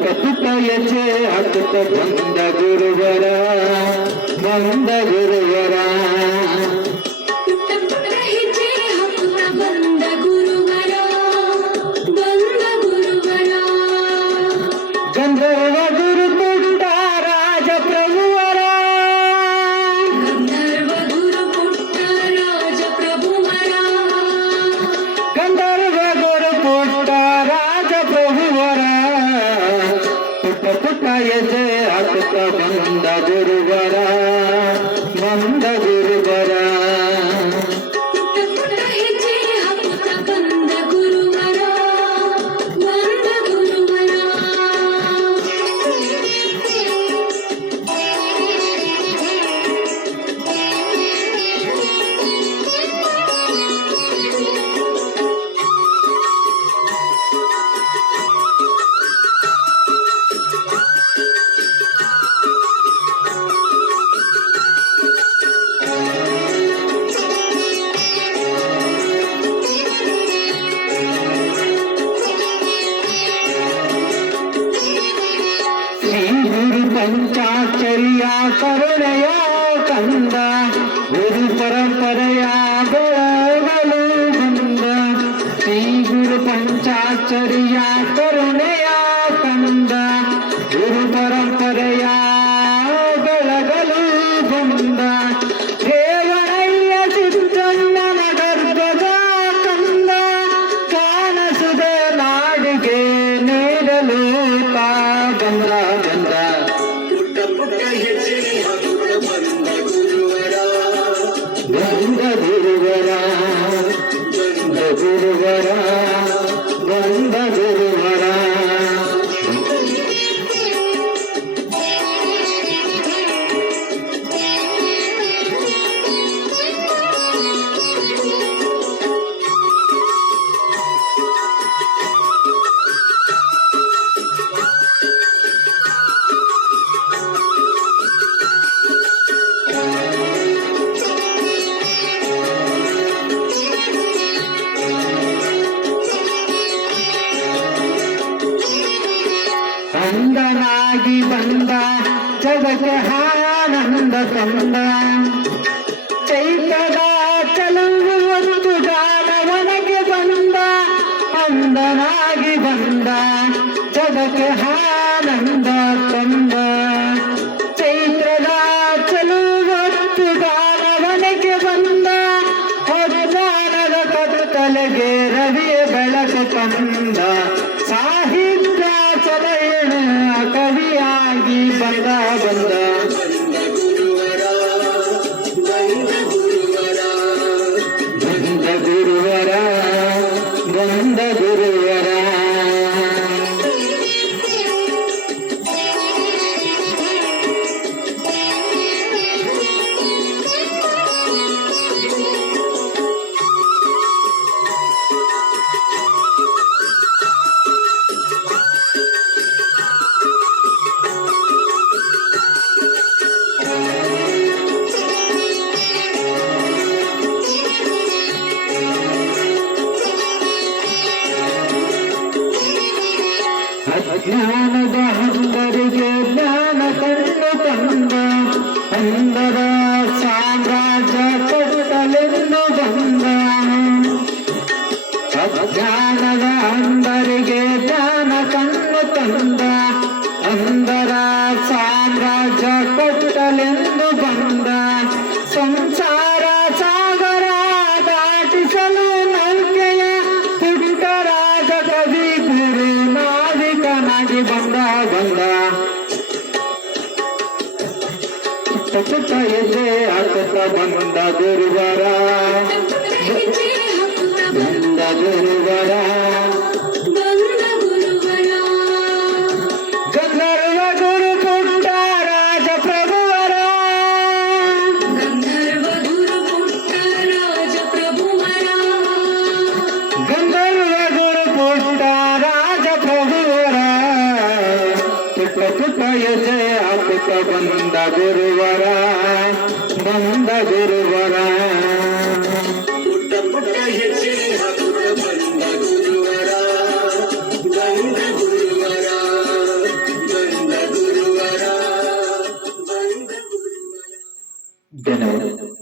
ಪುಟ್ಟ ಹೆಜ್ಜೆ ಹಾಕುತ್ತ ಬಂದ ಗುರುವರ ಗಂಧರ್ವ ಗುರು ಪುಟ್ಟ ರಾಜ ಪ್ರಭುವರ ಗಂಧರ್ವ ಗುರು ಪುಟ್ಟ ರಾಜ ಪ್ರಭುವರ ಪುಟ್ಟ ಹೆಜ್ಜೆ ಹಾಕುತ್ತ ಬಂದ ಗುರುವರ ಪಂಚಾಕ್ಷರಿಯ ಕರುಣೆಯ ಕಂದ ಗುರು ಪರಂಪರೆಯ ಬೆಳಗಲು ಬಂದ ಶ್ರೀ ಗುರು ಪಂಚಾಕ್ಷರಿಯ ಕರುಣೆಯ ಕಂದ ಗುರು ಪರಂಪರೆಯ ಬೆಳಗಲು ಬಂದ ದೇವರಯ್ಯ ಸಿದ್ದಣ್ಣನ ಗರ್ಭದ ಕಂದ ಕಾಣಸುದ ನಾಡಿಗೆ ನೀಡಲು ತಾ ಬಂದ ಅಂದನಾಗಿ ಬಂದ ಜಗಕ್ಕೆ ಆನಂದ ತಂದ ಚೈತ್ರದ ಕೆಲವು ಒಂದು ಗಾನವನಗೆ ಬಂದ ಅಂದನಾಗಿ ಬಂದ ಜಗಕ್ಕೆ ಆನಂದ ತಂದ ಚೈತ್ರದ ಕೆಲವು ಗಾನವನಗೆ ಬಂದ ಅಜ್ಞಾನದ ಕತ್ತಲೆಗೆ ರವಿಯ ಬೆಳಕು ತಂದ ಸಾಹಿತ್ಯ ಸಲಹೆಯ ಕವಿಯಾಗಿ ಬಂದ ಗುರುವರ ಅಜ್ಞಾನದ ಹಂದರಿಗೆ ಜ್ಞಾನ ಕಣ್ಣು ತಂದ ಅಂದರ ಸಾಮ್ರಾಜ್ಯ ಕಟ್ಟಲೆಂದು ಬಂದ ಅಜ್ಞಾನದ ಹಂದರಿಗೆ ಜ್ಞಾನ ಕಣ್ಣು ತಂದ ಅಂದರ ಸಾಮ್ರಾಜ್ಯ ಕಟ್ಟಲೆಂದು ಬಂದ ಸಂಸಾರ ಸಾಗರ ದಾಟಿಸಲು ನೌಕೆಯ ಪುಟ್ಟರಾಜ ಕವಿ ಗುರು ನಾವಿಕನಾಗಿ ಬಂದ ಪುಟ್ಟ ಹೆಜ್ಜೆ ಹಾಕುತ್ತ ಬಂದ ಗುರುವರ ಗಂಧರ್ವ ಗುರು ಪುಟ್ಟ ರಾಜ ಪ್ರಭುವರ ಗಂಧರ್ವ ಗುರು ಪುಟ್ಟ ರಾಜ ಪ್ರಭುವರ ಪುಟ್ಟ ಹೆಜ್ಜೆ ಹಾಕುತ್ತ ಬಂದ ಗುರುವರ ಪುಟ್ಟ ಹೆಜ್ಜೆ ಹಾಕುತ್ತ ಬಂದ ಗುರುವರ ಧನ್ಯವಾದ.